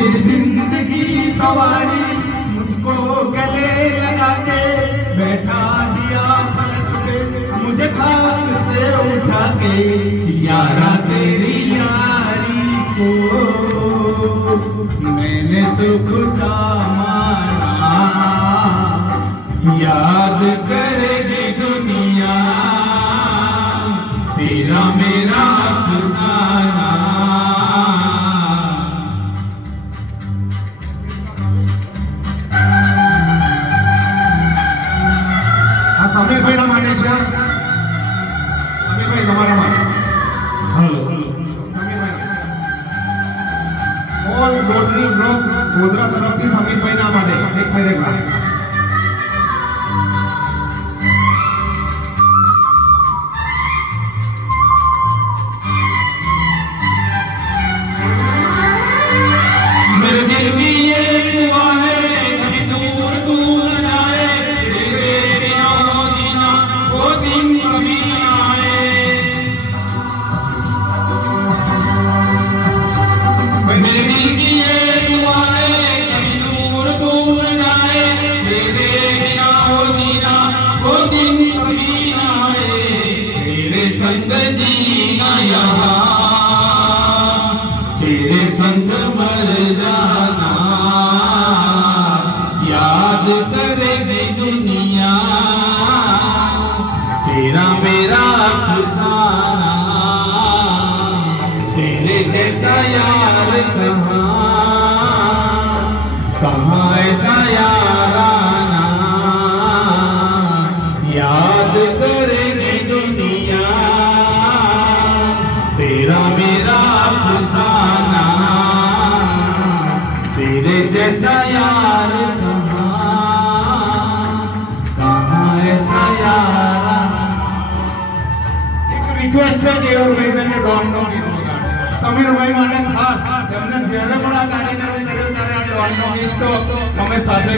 जिंदगी सवारी मुझको गले लगा के बैठा दिया पलक पे, मुझे खाक से उठा के यारा तेरी यारी को मैंने तो खुदा माना, याद करेगी दुनिया तेरा मेरा अफसाना। સમીરભાઈ ના માટે છે, સમીરભાઈ તમારા માટે. Hello Samirbhai, all rotary block Godhra તરફથી સમીરભાઈ ના માટે એક ફેરેગ્રાફ. मेरे दिल की ये दुआ है कभी दूर तू न जाए, तेरे बिना वो जीना वो दिन कभी न आए। मेरे दिल की ये दुआ है कभी दूर तू न जाए, तेरे बिना वो जीना वो दिन कभी न आए। तेरे संग जीना यहाँ, तेरे संग मर जाना, याद करेगी दुनिया तेरा मेरा अफसाना। तेरे जैसा यार कहाँ ऐसा यार आना, याद करेगी दुनिया तेरा मेरा अफसाना। तेरे जैसा यार कहाँ ऐसा यार। एक रिक्वेस्ट है કેવલભાઈ ને ડોનનો ગીત વગાડો. સમીરભાઈ માટે ખાસ, એમને જ્યારે પણ આ કાર્યક્રમ કર્યો ત્યારે આ ડોનનો ગીત તો અમે સાથે